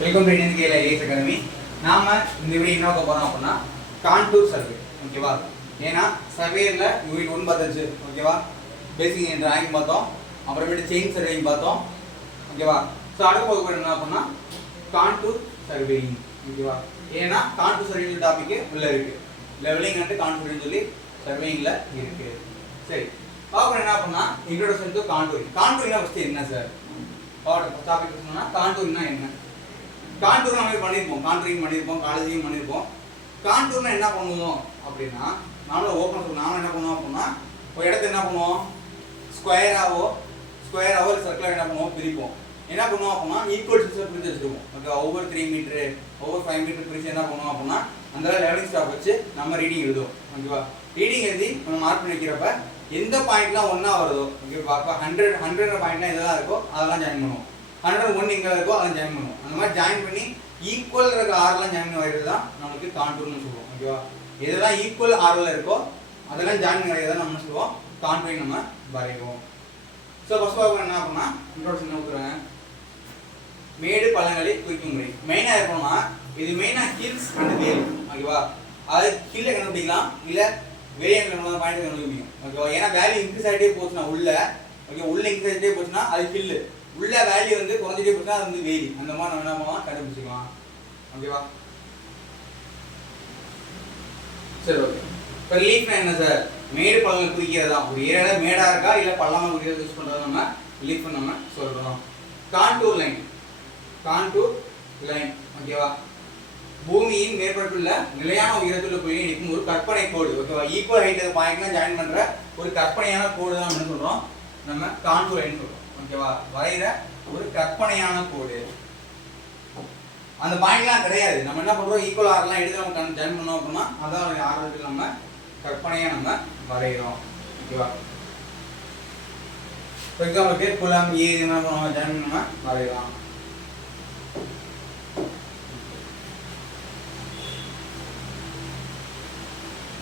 Welcome to Indian கேல AS academy. நாம இந்த வீடியோ என்ன பார்க்க போறோம் அப்படின்னா கான்டூர் சர்வே. ஓகேவா? ஏன்னா சர்வேல யூனிட் 1 பார்த்தாச்சு. ஓகேவா? பேசிக் இன் டிராயிங் பார்த்தோம், அப்புறமேட்டு செயின் சர்வேயிங் பார்த்தோம். ஓகேவா? ஸோ அடுத்த போக என்ன அப்படின்னா கான்டூர் சர்வேயிங். ஓகேவா? ஏன்னா கான்டூர் சர்வேயிங் டாபிக் உள்ள இருக்கு, லெவலிங் அண்ட் கான்டூர்னு சொல்லி சர்வேயிங்ல இருக்கு. சரி, பார்க்கணும் என்ன அப்படின்னா இன்ட்ரோடக்ஷன் டு கான்டூரிங். கான்டூரிங்னா ஃபர்ஸ்ட் என்ன சார்? டாபிக் சொன்னா கான்டூரிங்னா என்ன? கான்டூர் நம்ம பண்ணியிருப்போம், கான்டூரிங் பண்ணியிருப்போம், காலேஜையும் பண்ணியிருப்போம். கான்டூர்னா என்ன பண்ணுவோம் அப்படின்னா நாமளும் ஓப்பன் சொல்லுவோம். நாம என்ன பண்ணுவோம் அப்படின்னா ஒரு இடத்த என்ன பண்ணுவோம், ஸ்கொயராவோ சர்க்கிளாக என்ன பண்ணுவோம், பிரிப்போம். என்ன பண்ணுவோம் அப்படின்னா ஈக்குவல் சிஸ்டம் பிரித்து வச்சுருவோம். ஓகே, ஒவ்வொரு 3 மீட்டரு ஒவ்வொரு 5 மீட்டர் பிரித்து என்ன பண்ணுவோம் அப்படின்னா அந்த லெவலிங் ஸ்டாப் வச்சு நம்ம ரீடிங் எழுதுவோம். ஓகேவா? ரீடிங் எழுதி நம்ம மார்க் பண்ணி வைக்கிறப்ப எந்த பாயிண்ட்லாம் ஒன்றா வருதோ, ஓகேவா? இப்போ 100 பாயிண்ட்லாம் இதெல்லாம் இருக்கோ அதெல்லாம் ஜாயின் பண்ணுவோம். 101 எங்கே இருக்கோ அதெல்லாம் ஜாயின் பண்ணுவோம். அந்த மாதிரி ஜாயின் பண்ணி ஈக்குவல் இருக்க ஆர்லாம் ஜாயின் பண்ணி வரைகிறது தான் நமக்கு கான்டூர்னு சொல்லுவோம். ஓகேவா? எதெல்லாம் ஈக்குவல் ஆரில் இருக்கோ அதெல்லாம் ஜாயின் பண்ணி வரைகிறதா நம்ம சொல்லுவோம் கான்டூரிங் நம்ம வரைவோம். ஸோ ஃபர்ஸ்ட் ஆஃப் என்ன அப்படின்னா இன்ட்ரோடக்ஷன் கொடுக்குறாங்க. மேடு பள்ளங்களை குறிக்கும் முறை மெயினாக இருக்கணும்னா இது மெயினாக ஹில்ஸ் அண்ட் வேலி. ஓகேவா? அது ஹில்லை கண்டுபிடிக்கலாம், இல்லை வேலியை பாயிண்ட் கண்டுபிடிக்கும். ஓகேவா? ஏன்னா வேல்யூ இன்க்ரீஸ் ஆகிட்டே போச்சுன்னா உள்ள, ஓகே, உள்ள இன்க்ரீஸ் ஆகிட்டே போச்சுன்னா அது ஹில்லு, உள்ள வேல்யூ வந்து குறைஞ்சிட்டே போச்சுன்னா அது வந்து வேலி. அந்த மாதிரி நம்ம என்ன பண்ணலாம், கண்டுபிடிச்சிக்கலாம். ஓகேவா? சரி, ஓகே. இப்போ ரிலீஃப்னா என்ன சார்? மேடு பள்ளங்கள் குறிக்கிறது தான். ஒரு ஏரியால மேடா இருக்கா இல்லை பள்ளமாக குறிக்கிறது யூஸ் பண்ணுறது நம்ம ரிலீஃப் நம்ம சொல்கிறோம். Contour line, contour line. ஓகேவா? பூமியின் மேற்பரப்புள்ள நிலையான உயரத்துள்ள புள்ளியை இணைக்கும் ஒரு கற்பனை கோடு. ஓகேவா? ஈக்குவல் ஹைட் பாயிண்ட்லாம் ஜாயின் பண்ற ஒரு கற்பனையான கோடு தான் என்ன சொல்றோம், நம்ம கான்டூர் லைன் சொல்றோம். ஓகேவா? வரைகிற ஒரு கற்பனையான கோடு. அந்த பாயிண்ட்லாம் கிடையாது, நம்ம என்ன பண்றோம், ஈக்குவல் ஆர்லாம் எடுத்து நம்ம ஜாயின் பண்ணோம் அப்படின்னா அதான் ஆர்டருக்கு நம்ம கற்பனையா நம்ம வரைகிறோம். ஓகேவா? ஃபார் எக்ஸாம்பிளுக்கு குளம், ஏரி என்ன பண்ணுவோம், ஜாயின் பண்ணி நம்ம வரையலாம்.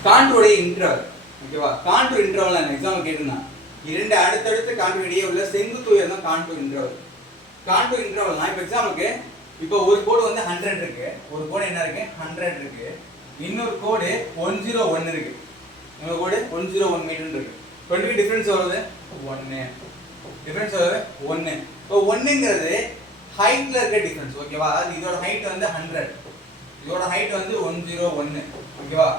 கான்டூருடைய இன்டர்வல். ஓகேவா? கான்டூர் இன்டர்வல் நான் எக்ஸாம்பிள் கேட்டிருந்தேன். இரண்டு அடுத்தடுத்த கான்டூர் இடையே உள்ள செங்குத்து உயரம் தான் கான்டூர் இன்டர்வல். கான்டூர் இன்டர்வல்னா இப்போ எக்ஸாம்பிளுக்கு இப்போ ஒரு கோடு வந்து 100 இருக்கு, ஒரு கோடு என்ன இருக்கு 100 இருக்கு, இன்னொரு கோடு 101 இருக்கு, இன்னொரு கோடு 101 மீட்டர் இருக்கு. ரெண்டுக்கு டிஃபரன்ஸ் வருது 1, டிஃபரன்ஸ் வருது 1. இப்போ 1ங்கிறது ஹைட்ல இருக்க டிஃபரன்ஸ். ஓகேவா? அது இதோட ஹைட் வந்து 100, இதோட ஹைட் வந்து 101. ஓகேவா?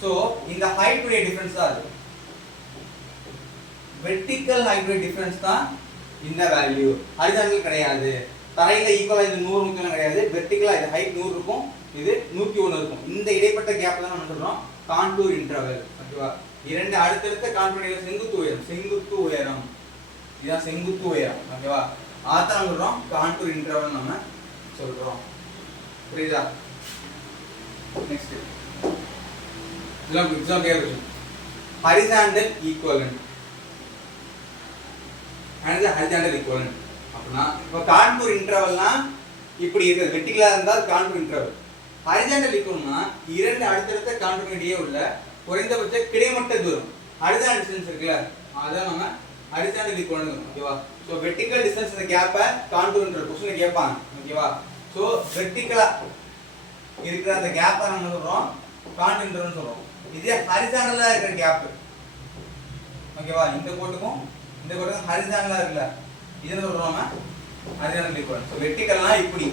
ஸோ இந்த ஹைட் உடைய டிஃபரன்ஸ் தான் அது. வெர்டிக்கல் ஹைட் உடைய டிஃபரன்ஸ் தான் இந்த வேல்யூ. ஹரிசாண்டல் கிடையாது, தரையில ஈக்குவலா இது 100 முக்கியம் கிடையாது. வெர்டிக்கலா இது ஹைட் 100 இருக்கும், இது 101 இருக்கும். இந்த இடைப்பட்ட கேப் தான் நம்ம சொல்றோம் கான்டூர் இன்டர்வல். ஓகேவா? இரண்டு அடுத்தடுத்த கான்டூர் செங்குத்து உயரம், செங்குத்து உயரம், இதுதான் செங்குத்து உயரம். ஓகேவா? அதான் நம்ம சொல்றோம் கான்டூர் இன்டர்வல் நம்ம சொல்றோம். புரியுதா? நெக்ஸ்ட் எக்ஸாம் கேட்குது horizontal equivalent and horizontal equivalent அப்படின்னா இப்போ கான்டூர் இன்டர்வல்னா இப்படி இருக்குது, வெர்டிகலா இருந்தால் கான்டூர் இன்டர்வல். ஹரிசாண்டல் ஈக்குவல்னா இரண்டு அடுத்தடுத்த கான்டூர் இடையே உள்ள குறைந்தபட்ச கிடைமட்ட தூரம், ஹரிசாண்டல் டிஸ்டன்ஸ் இருக்குல்ல, அதான் நம்ம ஹரிசாண்டல் ஈக்குவலன்ட். ஓகேவா? ஸோ வெர்டிகல் டிஸ்டன்ஸ் இந்த கேப்பை கான்டூர் இன்டர்வல் கொஸ்டின் கேட்பாங்க. ஓகேவா? ஸோ வெர்டிகலா இருக்கிற அந்த கேப்பை நம்ம சொல்றோம் கான்டூர் இன்டர்வல்னு சொல்றோம். இதே ஹரிசாண்டலா இருக்கிற கேப். ஓகேவா? இந்த கோட்டுக்கும் இந்த கோட்டுக்கும் ஹரிசாண்டலா இருக்குல்ல, இதுன்னு சொல்றோம் நம்ம ஹரிசாண்டல் ஈக்குவலன்ட். ஸோ வெர்டிகல்னா இப்படி,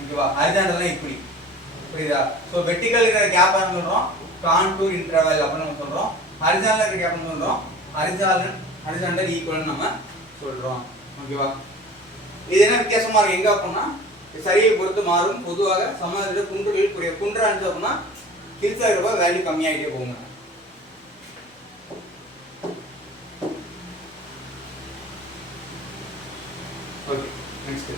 ஓகேவா? ஹரிசாண்டல்னா இப்படி. புரியுதா? ஸோ வெர்டிகல் இருக்கிற கேப் என்ன சொல்றோம், கான்டூர் இன்டர்வல் அப்படின்னு நம்ம சொல்றோம். ஹரிசாண்டல் இருக்கிற கேப் சொல்றோம் ஹரிசாண்டல் ஈக்குவலன்ட் நம்ம சொல்றோம். ஓகேவா? இது என்ன வித்தியாசமா இருக்கு எங்க அப்படின்னா சரியை பொறுத்து மாறும். பொதுவாக சமதள குன்றுகளில் கூடிய குன்றா இருந்துச்சு அப்படின்னா ஹில்ஸா இருக்கப்ப வேல்யூ கம்மியாகிட்டே போகுங்க. Okay, next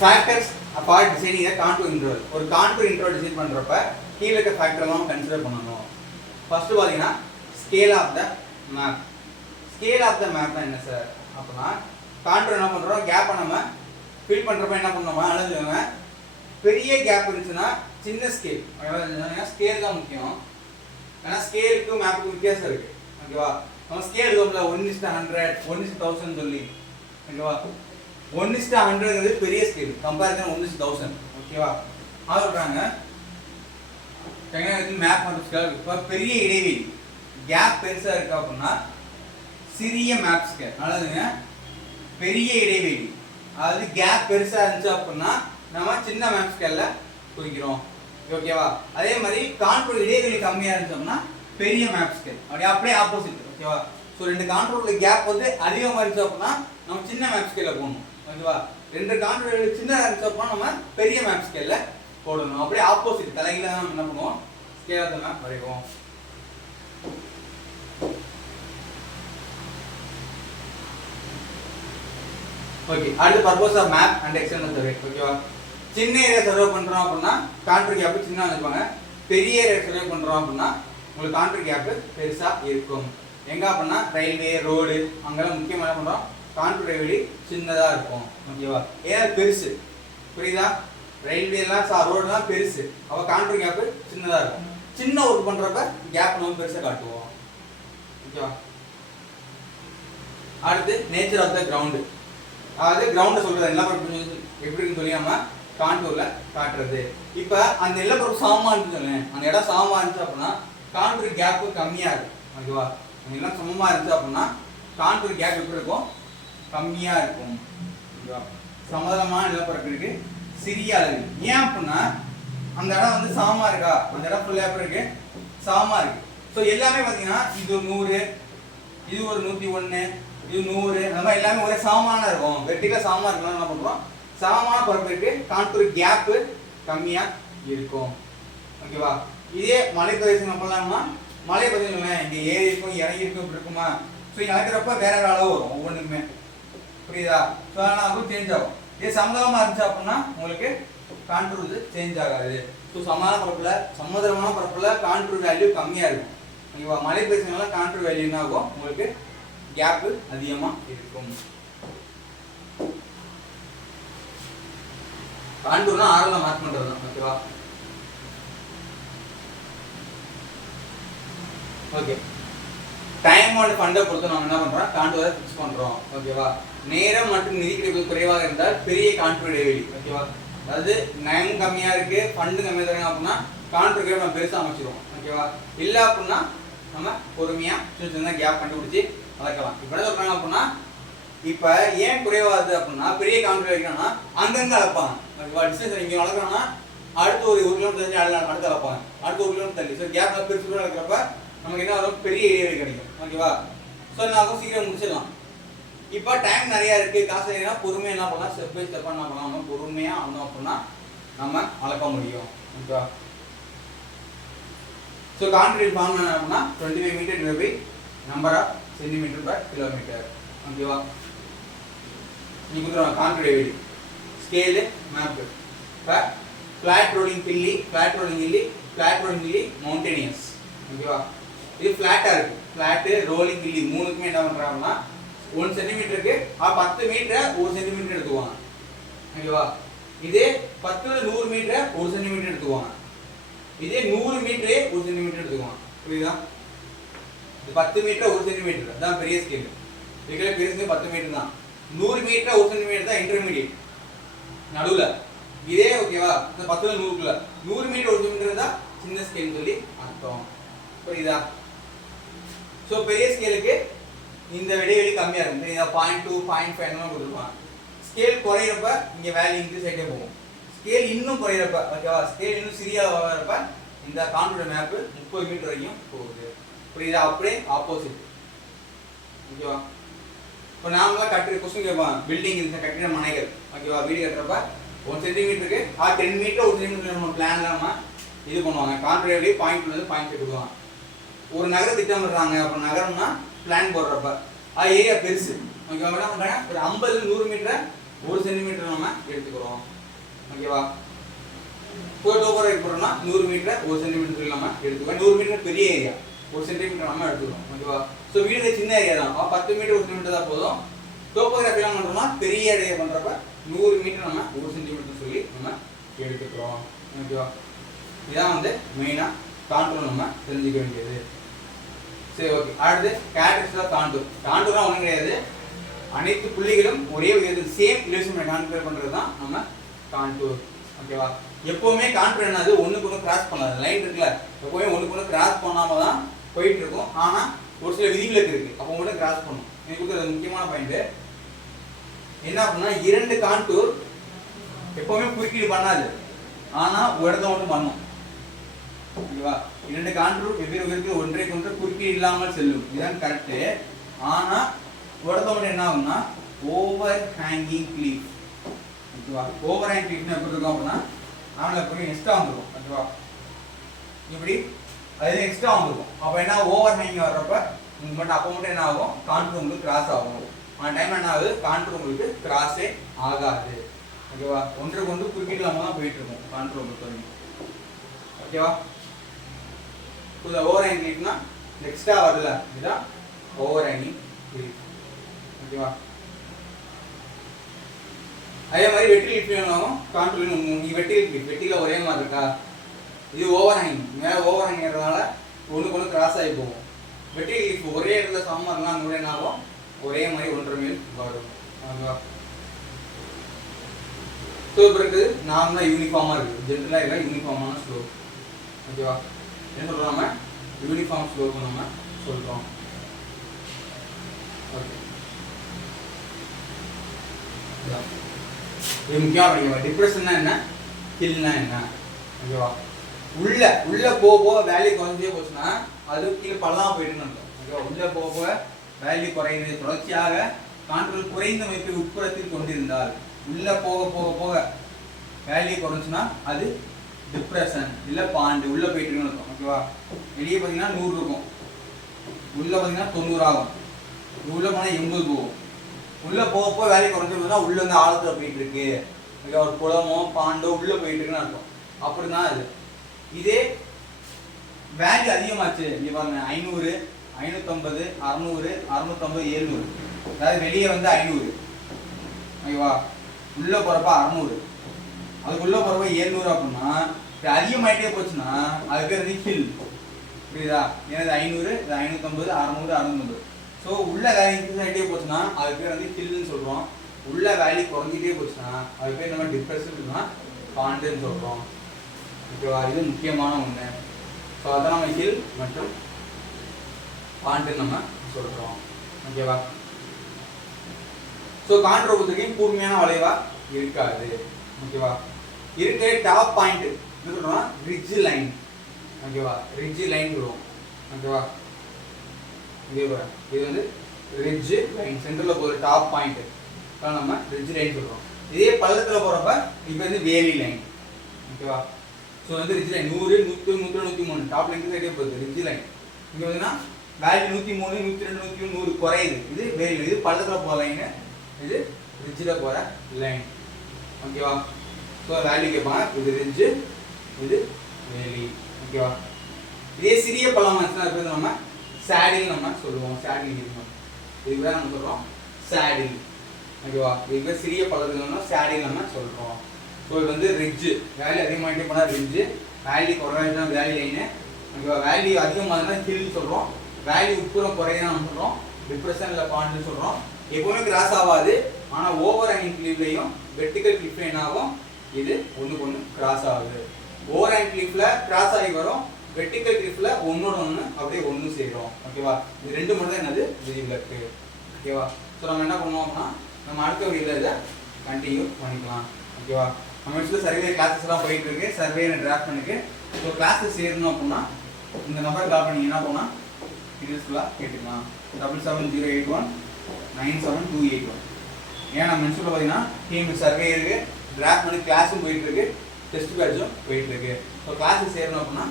factors apart designing the contour interval. ஒரு கான்டூர் இன்டர்வல் டிசைன் பண்றப்ப கீழ இருக்க ஃபேக்டர் எல்லாம் கன்சிடர் பண்ணணும். ஃபர்ஸ்ட் பாத்தீங்கன்னா scale of the map. Scale of the மேப்னா என்ன சார் அப்படின்னா கான்டூர் என்ன பண்றோம், கேப்பை நம்ம ஃபில் பண்றப்ப என்ன பண்ணோமா அழுதுங்க. பெரிய கேப் இருந்துச்சுன்னா சின்ன ஸ்கேல், ஸ்கேல் தான் முக்கியம். ஏன்னா ஸ்கேலுக்கும் மேப்புக்கும் வித்தியாசம் இருக்கு. ஓகேவா? நம்ம ஸ்கேல் எடுக்கோம்ல 1:100 1:1000 சொல்லி ஓகேவா. 1:100ங்கிறது பெரிய ஸ்கேல், கம்பேரிசன் 1:1000 ஓகேவா. அது சொல்றாங்க மேப் பண்ணுறதுக்காக இப்போ பெரிய இடைவெளி கேப் பெருசா இருக்கு அப்படின்னா சிறிய மேப் ஸ்கேல். நல்லதுங்க, பெரிய இடைவெளி அதாவது கேப் பெருசா இருந்துச்சு அப்படின்னா நம்ம சின்ன மேப் ஸ்கேல்ல குறிக்கிறோம் ஓகேவா. அதே மாதிரி கான்ட்ரோல் இடைவெளி கம்மியா இருந்துச்சோம்னா பெரிய மேப் ஸ்கேல். அப்படியே ஆப்போசிட் ஓகேவா. ஸோ ரெண்டு கான்ட்ரோல் கேப் வந்து அதிகமாக இருந்துச்சு அப்படின்னா நம்ம சின்ன மேப் ஸ்கேல்ல போடணும் ஓகேவா. ரெண்டு கான்ட்ரோல் சின்னதாக இருந்துச்சு அப்படின்னா நம்ம பெரிய மேப் ஸ்கேல்ல போடணும். அப்படியே ஆப்போசிட் தலைகீழ நம்ம என்ன பண்ணுவோம், ஸ்கேல் மேப் வரைவோம். ஓகே, அடுத்து purpose of map and external survey ஓகேவா. சின்ன ஏரியா சர்வே பண்றோம் அப்படின்னா கான்ட்ரோல் கேப் சின்ன வச்சிருப்பாங்க. பெரிய ஏரியா சர்வே பண்றோம் அப்படின்னா உங்களுக்கு கான்ட்ரோல் கேப் பெருசா இருக்கும். எங்க அப்படின்னா ரயில்வே ரோடு அங்கெல்லாம் முக்கியமாக என்ன பண்றோம், கான்ட்ரோல் இடைவெளி சின்னதா இருக்கும் ஓகேவா. ஏன்னா பெருசு புரியுதா, ரயில்வே எல்லாம் ரோடுலாம் பெருசு, அப்ப கான்ட்ரோல் கேப் சின்னதா இருக்கும். சின்ன ஒர்க் பண்றப்ப கேப் நம்ம பெருசா காட்டுவோம் ஓகேவா. அடுத்து நேச்சர் ஆஃப் த கிரவுண்ட், அதாவது கிரவுண்டை சொல்றது நிலப்பரப்பு எப்படி இருக்குன்னு சொல்லி நம்ம கான்டூர்ல காட்டுறது. இப்ப அந்த நிலப்பரப்பு சமமா இருந்துச்சு சொல்லுங்க, அந்த இடம் சமமா இருந்துச்சு அப்படின்னா கான்டூர் கேப் கம்மியா இருக்கும் ஓகேவா. அந்த இடம் சமமா இருந்துச்சு அப்படின்னா கான்டூர் கேப் எப்படி இருக்கும், கம்மியா இருக்கும் ஓகேவா. சமதளமான நிலப்பரப்பு இருக்கு, சிறிய அளவு. ஏன் அப்படின்னா அந்த இடம் வந்து சமமா இருக்கா, அந்த இடம் ஃபுல்லா எப்படி இருக்கு, சமமா இருக்கு. ஸோ எல்லாமே பார்த்தீங்கன்னா இது 100, இது ஒரு 101, இது 100, அந்த மாதிரி எல்லாமே ஒரே சமமான இருக்கும். வெர்டிகலா சமமா இருக்கணும். என்ன பண்றோம், சமமான பரப்பு இருக்கு, கான்டூர் கேப் கம்மியா இருக்கும் ஓகேவா. இதே மலை பிரதேசம் நம்ம பண்ணலாம்னா மலை பிரதேசம் இங்க ஏறி இருக்கும் இறங்கி இருக்கும் இப்படி இருக்குமா. ஸோ இங்க நடக்கிறப்ப வேற வேற அளவு வரும் ஒவ்வொன்றுமே புரியுதா. ஸோ அதனால சேஞ்ச் ஆகும். இதே சமதளமா இருந்துச்சு அப்படின்னா உங்களுக்கு கான்டூர் வந்து சேஞ்ச் ஆகாது. ஸோ சமதளமான பரப்புல கான்டூர் வேல்யூ கம்மியா இருக்கும் ஓகேவா. மலை பிரதேசங்கள்ல கான்டூர் வேல்யூ என்ன ஆகும், உங்களுக்கு கேப் அதிகமா இருக்கும். கான்டூர்னா ஆரல மார்க் பண்றது தான் ஓகேவா. ஓகே, டைம் அண்ட் ஃபண்டை பொறுத்து நம்ம என்ன பண்றோம், கான்டூரை ஃபிக்ஸ் பண்றோம் ஓகேவா. நேரம் மற்றும் நிதி கிடைப்பு குறைவாக இருந்தால் பெரிய கான்டூர் இடைவெளி ஓகேவா. அதாவது நேரம் கம்மியா இருக்கு, ஃபண்டு கம்மியா தராங்க அப்படின்னா கான்டூர் நம்ம பெருசா அமைச்சிருவோம் ஓகேவா. இல்ல அப்படின்னா நம்ம பொறுமையா சின்ன சின்ன கேப் கண்டுபிடிச்சி வளர்க்கலாம். இப்போ என்ன சொல்றாங்க அப்படின்னா இப்ப ஏன் குறைவாது அப்படின்னா பெரிய கான்ட்ரோல் வைக்கணும்னா அங்கங்க அளப்பாங்க ஓகேவா. டிஸ்டன்ஸ் இங்கே வளர்க்கணும்னா அடுத்து ஒரு 1 கிலோமீட்டர் தள்ளி அடுத்து அளப்பாங்க, அடுத்து 1 கிலோமீட்டர் தள்ளி. ஸோ கேப் பெருசு வளர்க்குறப்ப நமக்கு என்ன வரும், பெரிய இடைவெளி கிடைக்கும் ஓகேவா. ஸோ நான் சீக்கிரம் முடிச்சிடலாம். இப்போ டைம் நிறைய இருக்கு, காசு நிறையா, பொறுமையா என்ன பண்ணலாம், ஸ்டெப் பை ஸ்டெப்பா என்ன பண்ணலாம், நம்ம பொறுமையா ஆனோம் அப்படின்னா நம்ம அளக்க முடியும் ஓகேவா. ஸோ கான்ட்ரோல் ஃபார்ம் என்ன அப்படின்னா 25 metre divide by number of centimetre per kilometre ஓகேவா. நீ கொடுத்துருவாங்க கான்டூர் இடைவெளி ஸ்கேலு மேப்பு. இப்போ flat rolling hilly, flat rolling hilly, flat rolling hilly mountainous ஓகேவா. இது ஃப்ளாட்டாக இருக்குது, ஃப்ளாட்டு ரோலிங் ஹில்லி மூணுக்குமே என்ன பண்ணுறாங்கன்னா 1 சென்டிமீட்டருக்கு 10 மீட்டரை 1 சென்டிமீட்டர் எடுத்துக்குவாங்க ஓகேவா. இதே 10 100 மீட்டரை 1 சென்டிமீட்டர் எடுத்துக்குவாங்க. இதே 100 மீட்டரே 1 சென்டிமீட்டர் எடுத்துக்குவாங்க புரியுதா. 10 மீட்டர் 1 சென்டிமீட்டர் தான் பெரிய ஸ்கேல், இதுல பெரிய ஸ்கேல் 10 மீட்டர் தான். 100 மீட்டர் 1 சென்டிமீட்டர் தான் இன்டர்மீடியட் நடுவுல. இதே ஓகேவா, இந்த 10ல 100க்குள்ள 100 மீட்டர் 1 சென்டிமீட்டர் தான் சின்ன ஸ்கேல் சொல்லி அர்த்தம் புரியுதா. ஸோ பெரிய ஸ்கேலுக்கு இந்த இடைவெளி கம்மியா இருக்கும் புரியுதா. 0.2 0.5 அந்த மாதிரி கொடுத்துருப்பாங்க. ஸ்கேல் குறையிறப்ப இங்க வேல்யூ இன்க்ரீஸ் ஆகிட்டே போகும். ஸ்கேல் இன்னும் குறையிறப்ப ஓகேவா, ஸ்கேல் இன்னும் சிறியாக வளர்றப்ப இந்த கான்டூர் மேப் 30 மீட்டர் வரைக்கும் போகுது புரியுதா. அப்படியே ஆப்போசிட் ஓகேவா. இப்போ நாமளாம் கட்டுற கொஸ்டின் கேட்பாங்க, பில்டிங் இந்த கட்டிட மனைகள் ஓகேவா, வீடு கட்டுறப்ப 1 சென்டிமீட்டருக்கு 10 மீட்டர் 1 சென்டிமீட்டர் நம்ம பிளான்ல நம்ம இது பண்ணுவாங்க. கான்டூர் இடைவெளி 0.5 கொடுவாங்க. ஒரு நகரம் திட்டமிடுறாங்க, அப்போ நகரம்னா பிளான் போடுறப்ப அது ஏரியா பெருசு ஓகேவா. என்ன பண்ணுறாங்க, ஒரு 50 100 மீட்டரை 1 சென்டிமீட்டர் நம்ம எடுத்துக்கிறோம் ஓகேவா. டோபர் போடுறோம்னா 100 மீட்டரை 1 சென்டிமீட்டர் நம்ம எடுத்துக்கிறோம். 100 மீட்டர் பெரிய ஏரியா, 1 சென்டிமீட்டர் நம்ம எடுத்துக்கிறோம் ஓகேவா. ஸோ வீடு சின்ன ஏரியா தான், 10 மீட்டர் 1 சென்டிமீட்டர் தான் போதும். டோபோகிராஃபிலாம் பண்ணுறோம்னா பெரிய ஏரியா பண்ணுறப்ப 100 மீட்டர் நம்ம 1 சென்டிமீட்டர் சொல்லி நம்ம எடுத்துக்கிறோம் ஓகேவா. இதான் வந்து மெயினாக கான்ட்ரோல் நம்ம தெரிஞ்சுக்க வேண்டியது. சரி ஓகே. அடுத்து கேரக்டரிஸ்டிக்ஸ் ஆஃப் காண்டூர். காண்டூர்னா ஒன்றும் கிடையாது, அனைத்து புள்ளிகளும் ஒரே உயரத்தில் சேம் எலிவேஷன் கான்ஃபிகர் பண்ணுறது தான் நம்ம காண்டூர். ஓகேவா? எப்போவுமே காண்டூர் என்னது ஒன்றுக்கு ஒன்று கிராஸ் பண்ணாது. லைன் இருக்குல்ல, எப்போவுமே ஒன்றுக்கு ஒன்று கிராஸ் பண்ணாமல் தான் போயிட்டு இருக்கும். ஆனால் ஒரு சில விதிவிலக்கு இருக்குது, அப்போ ஒன்று கிராஸ் பண்ணும். எனக்கு கொடுக்குறது முக்கியமான பாயிண்ட்டு என்ன அப்படின்னா, இரண்டு காண்டூர் எப்போவுமே குறுக்கீடு பண்ணாது, ஆனால் ஒரு இடத்த மட்டும் பண்ணும். ஓகேவா? இரண்டு காண்டூர் வெவ்வேறு உயரத்தில் ஒன்றைக்கு ஒன்று குறுக்கீடு இல்லாமல் செல்லும், இதுதான் கரெக்டு. ஆனால் ஒரு இடத்த மட்டும் என்ன ஆகும்னா ஓவர் ஹேங்கிங் கிளீஃப். ஓகேவா? ஓவர் ஹேங்கிங் கிளீஃப்னு எப்படி இருக்கும் அப்படின்னா ஆனால் எப்படி எக்ஸ்ட்ரா வந்துருக்கும். ஓகேவா? இப்படி அது எக்ஸ்ட்ரா வந்துருக்கும். அப்போ என்ன ஓவர் ஹேங்கிங் வர்றப்ப உங்களுக்கு மட்டும் அப்போ மட்டும் என்ன ஆகும், காண்டூர் உங்களுக்கு கிராஸ் ஆகும். அந்த டைம் என்ன ஆகுது, காண்டூர் உங்களுக்கு கிராஸே ஆகாது. ஓகேவா? ஒன்றுக்கு ஒன்று குறுக்கீடு இல்லாமல் தான் போயிட்டு இருக்கும் காண்டூர் பொறுத்த வரைக்கும். ஓகேவா? இந்த ஓவர் ஹேங்கிங் கிளீஃப்னா எக்ஸ்ட்ரா வருதுல, இதுதான் ஓவர் ஹேங்கிங் கிளீஃப். ஓகேவா? அதே மாதிரி வெட்டில் கிளீஃப் காண்டூர் வெட்டில் கிளீஃப் வெட்டில ஒரே மாதிரி இருக்கா, இது ஓவர் ஹேங்கிங், மேலே ஓவர் ஹேங்கிறதுனால ஒன்றுக்கு ஒன்று கிராஸ் ஆகி போகும். வெட்டில் கிளீஃப் ஒரே இடத்துல சமமாக இருந்தால் அங்கே என்ன ஆகும், ஒரே மாதிரி ஒன்றரை மேல் வரும். ஓகேவா? ஸோ இப்போ இருக்குது நார்மலாக யூனிஃபார்மாக இருக்குது, ஜென்ரலாக இருக்க யூனிஃபார்மான ஸ்லோப். ஓகேவா? என்ன சொல்கிறோம், நம்ம யூனிஃபார்ம் ஸ்லோப் நம்ம சொல்கிறோம். ஓகே, இது முக்கியமாக படிக்கவா. டிப்ரெஷன்னா என்ன, ஹில்னா என்ன. ஓகேவா? உள்ள போக வேல்யூ குறைஞ்சே போச்சுன்னா அது கீழே பள்ளமாக போயிட்டுன்னு இருக்கும். ஓகேவா? உள்ள போக வேல்யூ குறைந்து தொடர்ச்சியாக காண்டூர் குறைந்த மதிப்பை உட்புறத்தில் கொண்டிருந்தால், உள்ள போக போக போக வேல்யூ குறைஞ்சுன்னா அது டிப்ரெஷன் இல்லை பாண்டு, உள்ள போயிட்டு இருக்குன்னு இருக்கும். ஓகேவா? வெளியே பார்த்தீங்கன்னா 100 இருக்கும், உள்ள பார்த்தீங்கன்னா 90 ஆகும், உள்ள போனால் 80 போகும். உள்ள போக போக வேல்யூ குறைஞ்சா உள்ள வந்து ஆழத்துல போயிட்டு இருக்கு. ஓகே, ஒரு குளமோ பாண்டோ உள்ள போயிட்டு இருக்குன்னு அர்த்தம். அப்படிதான் அது. இதே வேல்யூ அதிகமாச்சு, இங்க பாருங்க 500, 550, 600, 650, 700, அதாவது வெளியே வந்து 500. ஓகேவா? உள்ள போறப்ப 600, அதுக்குள்ள போறப்ப 700 அப்படின்னா அதிகமாயிட்டே போச்சுன்னா அது பேர் வந்து ஹில். புரியுதா? ஏன்னா 500, 550, 600, 650. ஸோ உள்ள வேல்யூ இன்க்ரீஸ் ஆகிட்டே போச்சுன்னா அது பேர் வந்து ஹில்னு சொல்கிறோம். உள்ள வேல்யூ குறைஞ்சிட்டே போச்சுன்னா அது பேர் நம்ம டிப்ரெஷன்னா பாண்டுன்னு சொல்கிறோம். ஓகேவா? இது முக்கியமான ஒன்று. ஸோ அதான் நம்ம ஹில் மற்றும் பாண்டுன்னு நம்ம சொல்கிறோம். ஓகேவா? ஸோ காண்டூர் பொறுத்தவரைக்கும் கூர்மையான வளைவா இருக்காது. ஓகேவா? இருக்கிற டாப் பாயிண்ட் என்ன சொல்கிறோம்னா ரிட்ஜ் லைன். ஓகேவா? ரிட்ஜ் லைன் சொல்லுவோம். ஓகேவா? இது வந்து ரிட்ஜ் லைன், சென்டரில் போகிற டாப் பாயிண்ட் நம்ம ரிட்ஜ் லைன் சொல்கிறோம். இதே பள்ளத்தில் போகிறப்ப இப்போ வந்து வேலி லைன். ஓகேவா? ஸோ வந்து ரிட்ஜ் லைன் 100, 100, 103 டாப் லைன் சைடே போகுது ரிட்ஜ் லைன். இங்கே பார்த்தீங்கன்னா வேல்யூ 103, 102, 103, 100 குறையுது. இது வேலி, இது பள்ளத்தில் போகிற லைனு, இது ரிட்ஜில் போகிற லைன். ஓகேவா? ஸோ வேல்யூ கேட்பாங்க, இது ரிட்ஜு, இது வேலி. ஓகேவா? இதே சிறிய பள்ளம் இருந்துச்சுன்னா நம்ம சேடில் நம்ம சொல்லுவோம். சேடில் இருக்கும், இதுக்கு தான் நம்ம சொல்கிறோம் சேடில். ஓகேவா? இதுக்கு சிறிய பள்ளத்துக்கு சேடில் நம்ம சொல்கிறோம். ஸோ இது வந்து ரிட்ஜு, வேல்யூ அதிகமாகிட்டே போனால் ரிட்ஜு, வேல்யூ குறைஞ்சா வேலி லைனு. ஓகேவா? வேல்யூ அதிகமாகனா ஹில் சொல்கிறோம், வேல்யூ உட்புறம் குறையா நம்ம சொல்கிறோம் டிப்ரெஷன் இல்லை பாண்டுன்னு சொல்கிறோம். எப்போவுமே கிராஸ் ஆகாது, ஆனால் ஓவர் ஹேங்கிங் கிளிஃப்லையும் வெர்டிக்கல் கிளிஃப்ல என்ன ஆகும், இது ஒன்றுக்கு ஒன்று கிராஸ் ஆகுது. ஓவர் ஹேங்கிங் கிளிஃப்ல கிராஸ் ஆகி வரும், வெர்டிக்கல் கிளிஃப்ல ஒன்னோட ஒன்று அப்படியே ஒன்று சேரும். ஓகேவா? இது ரெண்டு மட்டும் தான் என்னது விதிவிலக்கு. ஓகேவா? ஸோ நம்ம என்ன பண்ணுவோம் அப்படின்னா நம்ம அடுத்த வீடியோவில் இதை கண்டினியூ பண்ணிக்கலாம். ஓகேவா? நம்ம வீட்டில் சர்வே கிளாஸஸ் எல்லாம் போயிட்டு இருக்கு, சர்வே டிராஃப்ட் பண்ணிருக்கு. ஸோ கிளாஸஸ் சேரணும் அப்படின்னா இந்த நம்பர் கால் பண்ணி என்ன பண்ணால் டீட்டெயில்ஸ்லாம் கேட்டுக்கலாம். 7708197281. ஏன்னா நம்ம இன்ஸ்டியூட்டில் பார்த்தீங்கன்னா டீம் சர்வே இருக்குது, டிராஃப்ட் பண்ணி கிளாஸும் போயிட்டு இருக்கு, டெஸ்ட் பேட்சும் போயிட்டு இருக்கு. ஸோ கிளாஸஸ் சேரணும் அப்படின்னா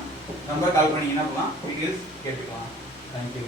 நம்பர் கால் பண்ணி என்ன பண்ணலாம் டீட்டெயில்ஸ் கேட்டுக்கலாம். தேங்க்யூ.